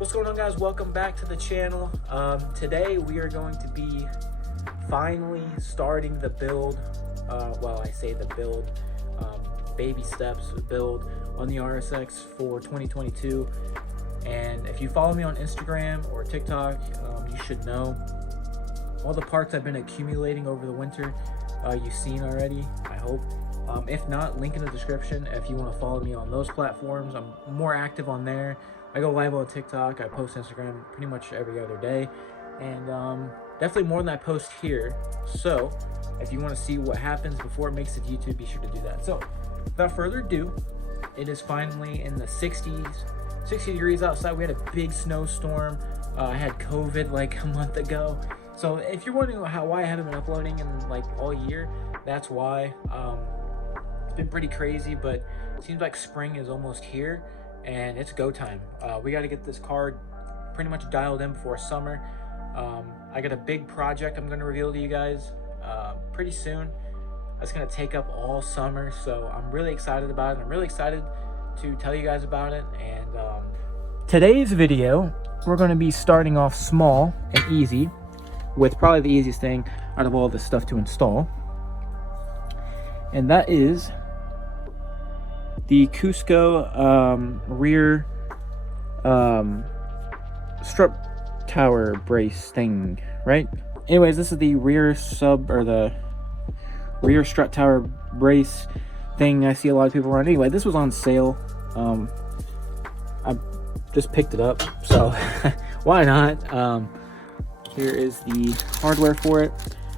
What's going on, guys? Welcome back to the channel. Today we are going to be finally starting the build. Well, I say the build, baby steps build on the RSX for 2022. And if you follow me on Instagram or TikTok, you should know all the parts I've been accumulating over the winter. You've seen already, I hope. If not, link in the description if you want to follow me on those platforms. I'm more active on there. I go live on TikTok. I post Instagram pretty much every other day, and definitely more than I post here. So if you want to see what happens before it makes it to YouTube, be sure to do that. So without further ado, it is finally in the 60s, 60 degrees outside. We had a big snowstorm. I had COVID like a month ago. So if you're wondering why I haven't been uploading in like all year, that's why. It's been pretty crazy, but it seems like spring is almost here and it's go time. We got to get this car pretty much dialed in before summer. I got a big project I'm going to reveal to you guys pretty soon. That's going to take up all summer, so I'm really excited about it. I'm really excited to tell you guys about it. And today's video, we're going to be starting off small and easy with probably the easiest thing out of all this stuff to install, and that is the Cusco rear strut tower brace thing, right? Anyways, this is the rear rear strut tower brace thing I see a lot of people run. Anyway, this was on sale. I just picked it up, so why not? Here is the hardware for it.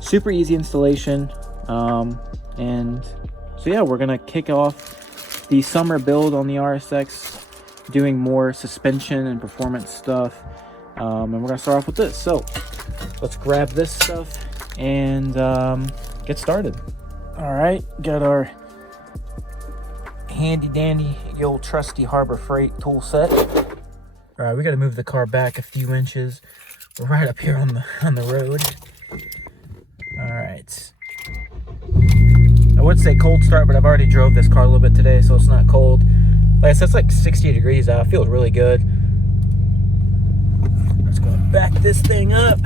Super easy installation. And so yeah, we're gonna kick off the summer build on the RSX, doing more suspension and performance stuff, and we're gonna start off with this. So let's grab this stuff and get started. All right, got our handy dandy, the old trusty Harbor Freight tool set. All right, we got to move the car back a few inches. We're right up here on the road. All right. I would say cold start, but I've already drove this car a little bit today, so it's not cold. Like I said, it's like 60 degrees out. It feels really good. Let's go back this thing up.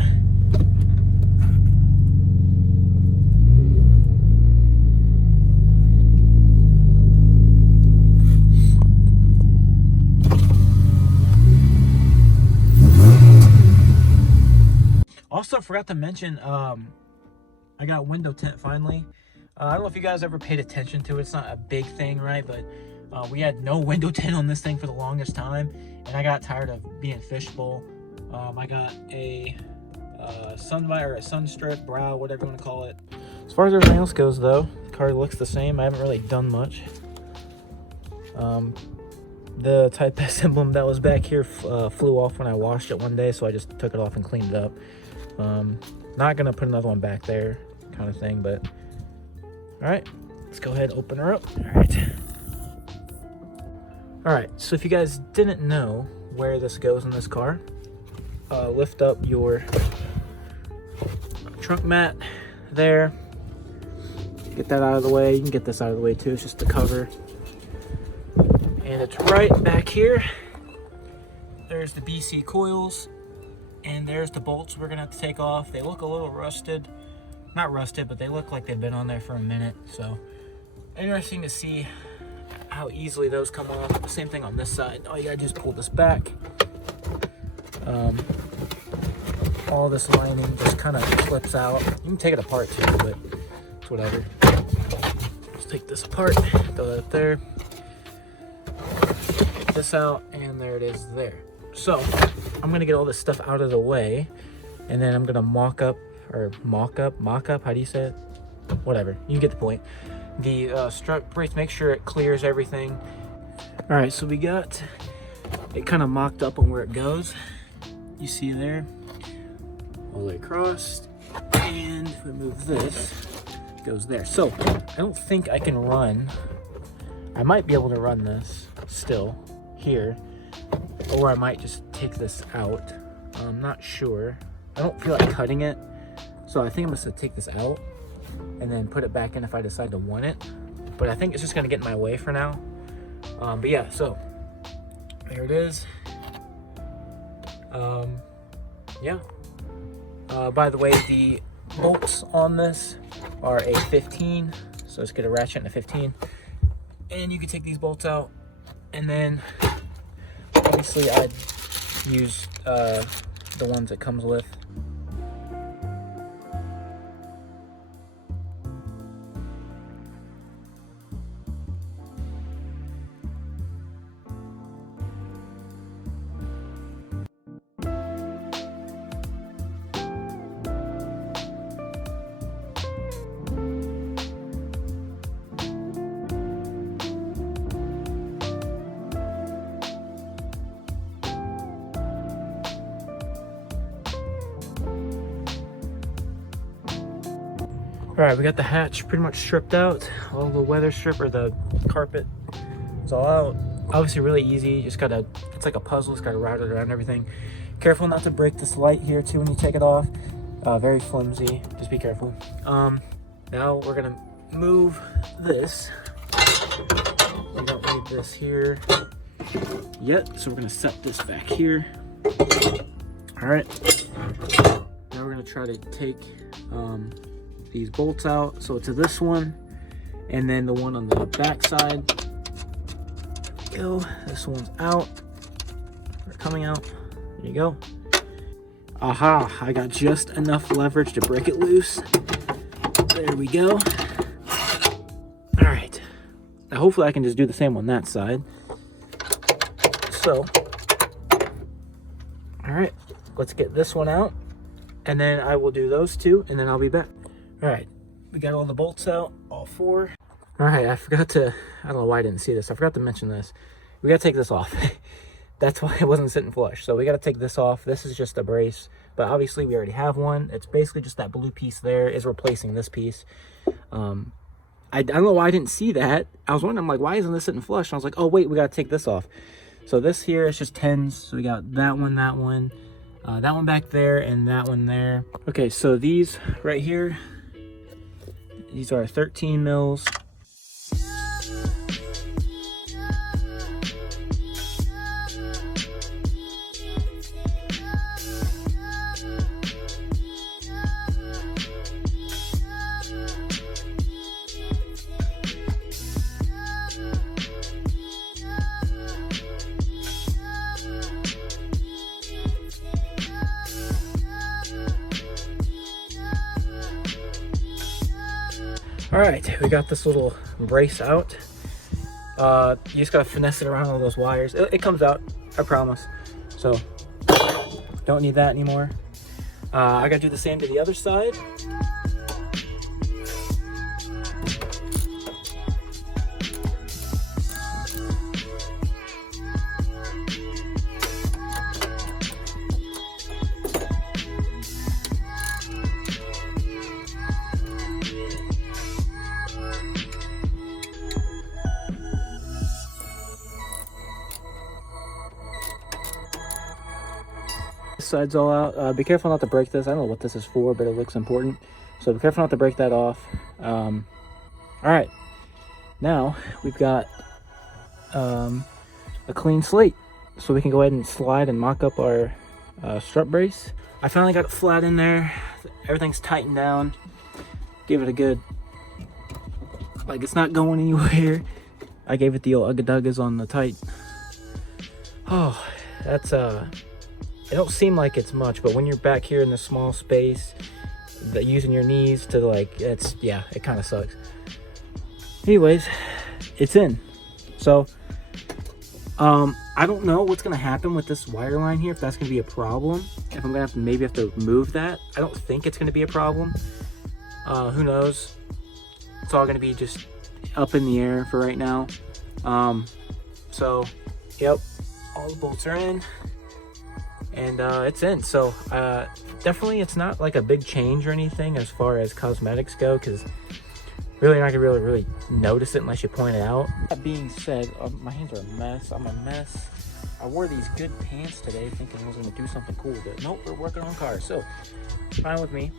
Also, forgot to mention, I got window tint finally. I don't know if you guys ever paid attention to it. It's not a big thing, right? But we had no window tint on this thing for the longest time, and I got tired of being fishbowl. I got a sunvisor, or a sunstrip, brow, whatever you want to call it. As far as everything else goes, though, the car looks the same. I haven't really done much. The Type S emblem that was back here flew off when I washed it one day, so I just took it off and cleaned it up. Not gonna put another one back there, kind of thing, but all right, let's go ahead and open her up. All right, so if you guys didn't know where this goes in this car, lift up your trunk mat there, get that out of the way. You can get this out of the way too, it's just the cover. And it's right back here. There's the BC coils, and there's the bolts we're gonna have to take off. They look a little rusted. Not rusted, but they look like they've been on there for a minute. So interesting to see how easily those come off. Same thing on this side. All you gotta do is pull this back. All this lining just kind of flips out. You can take it apart too, but it's whatever. Let's take this apart, throw that there. Take this out, and there it is there. So I'm gonna get all this stuff out of the way, and then I'm gonna mock up, how do you say it? Whatever, you get the point. The strut brace, make sure it clears everything. All right, so we got it kind of mocked up on where it goes. You see there, all the way across, and if we move this, it goes there. So I don't think I can run. I might be able to run this still here, or I might just take this out. I'm not sure. I don't feel like cutting it, so I think I'm just gonna take this out and then put it back in if I decide to want it. But I think it's just gonna get in my way for now. But yeah, so there it is. Yeah. By the way, the bolts on this are a 15, so let's get a ratchet and a 15. And you can take these bolts out, and then obviously I'd use the ones it comes with. All right, we got the hatch pretty much stripped out. All the weather strip or the carpet is all out. Obviously really easy. You just gotta, it's like a puzzle, just gotta route it around everything. Careful not to break this light here too when you take it off. Very flimsy, just be careful. Now we're gonna move this. We don't need this here yet, so we're gonna set this back here. All right, now we're gonna try to take these bolts out. So to this one, and then the one on the back side. Go. This one's out. They're coming out. There you go. Aha! I got just enough leverage to break it loose. There we go. All right. Now hopefully I can just do the same on that side. So, all right. Let's get this one out, and then I will do those two, and then I'll be back. All right, we got all the bolts out, all four. All right, I forgot to, I don't know why I didn't see this. I forgot to mention this. We gotta take this off. That's why it wasn't sitting flush. So we gotta take this off. This is just a brace, but obviously we already have one. It's basically just that blue piece there is replacing this piece. I don't know why I didn't see that. I was wondering, I'm like, why isn't this sitting flush? And I was like, oh wait, we gotta take this off. So this here is just 10s. So we got that one back there, and that one there. Okay, so these right here, these are 13 mils. All right, we got this little brace out. You just gotta finesse it around all those wires. It comes out, I promise. So, don't need that anymore. I gotta do the same to the other side. Sides all out. Be careful not to break this. I don't know what this is for, but it looks important, so be careful not to break that off. All right, now we've got a clean slate, so we can go ahead and slide and mock up our strut brace. I finally got it flat in there. Everything's tightened down. Give it a good, like, it's not going anywhere. I gave it the old ugga-duggas on the tight. Oh, that's it don't seem like it's much, but when you're back here in the small space, using your knees to, like, it's, yeah, it kind of sucks. Anyways, it's in. So, I don't know what's going to happen with this wire line here, if that's going to be a problem. If I'm going to have to, maybe have to move that. I don't think it's going to be a problem. Who knows? It's all going to be just up in the air for right now. So, yep, all the bolts are in. And it's in. So definitely it's not like a big change or anything as far as cosmetics go, because really you're not gonna really notice it unless you point it out. That being said, my hands are a mess. I'm a mess. I wore these good pants today thinking I was gonna do something cool, but nope, we're working on cars, so fine with me.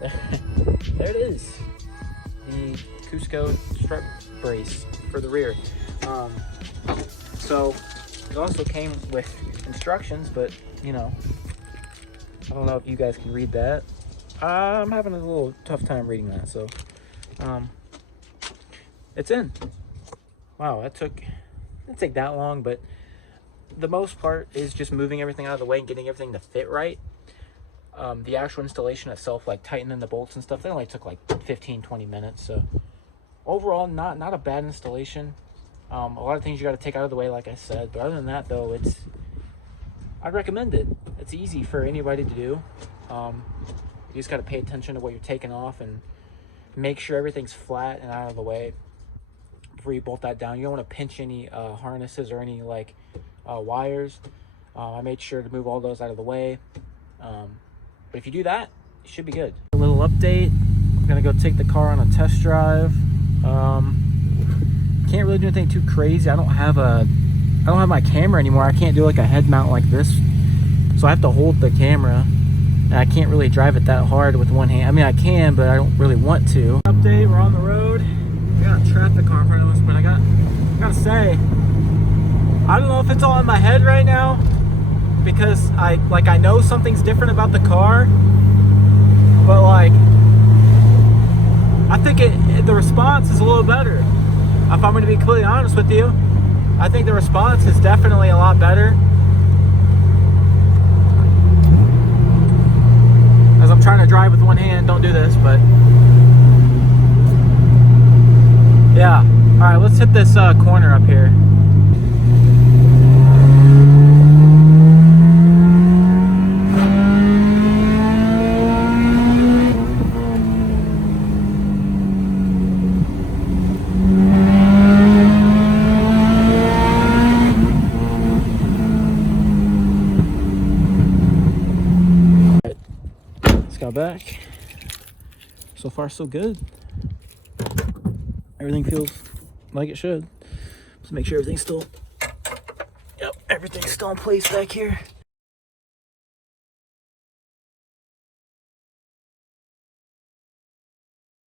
There it is, the Cusco strut brace for the rear. So It also came with instructions, but you know, I don't know if you guys can read that. I'm having a little tough time reading that, so it's in. Wow, it didn't take that long, but the most part is just moving everything out of the way and getting everything to fit right. The actual installation itself, like tightening the bolts and stuff, that only took like 15-20 minutes. So overall, not a bad installation. A lot of things you got to take out of the way, like I said, but other than that, though, I'd recommend it. It's easy for anybody to do. You just got to pay attention to what you're taking off and make sure everything's flat and out of the way before you bolt that down. You don't want to pinch any harnesses or any like wires. I made sure to move all those out of the way. But if you do that, you should be good. A little update. I'm gonna go take the car on a test drive. Can't really do anything too crazy. I don't have my camera anymore. I can't do like a head mount like this, so I have to hold the camera, and I can't really drive it that hard with one hand. I mean, I can, but I don't really want to. Update. We're on the road. We got a traffic car in front of us, but I gotta say, I don't know if it's all in my head right now, because I know something's different about the car, but like I think the response is a little better. If I'm going to be completely honest with you, I think the response is definitely a lot better. As I'm trying to drive with one hand, don't do this, but yeah. All right, let's hit this corner up here. Back. So far so good. Everything feels like it should. Let's make sure everything's still, yep, everything's still in place back here.